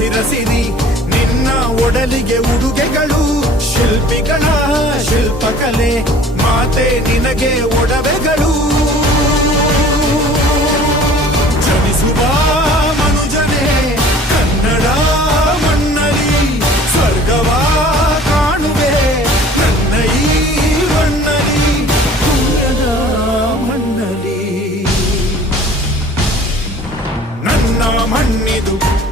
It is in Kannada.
ಹಸಿರಸಿರಿ ನಿನ್ನ ಒಡಲಿಗೆ ಉಡುಗೆಗಳು. ಶಿಲ್ಪಿಗಳ ಶಿಲ್ಪಕಲೆ, ಮಾತೆ ನಿನಗೆ ಒಡವೆಗಳು. ಜನಿಸುವ ಮನುಜನೇ, ಕನ್ನಡ ಮಣ್ಣಲಿ ಸ್ವರ್ಗವಾ ಕಾಣುವೆ. ನನ್ನ ಈ ಮಣ್ಣಲಿ ಪುರದ ಮಣ್ಣಲಿ. ನನ್ನ ಮಣ್ಣಿದು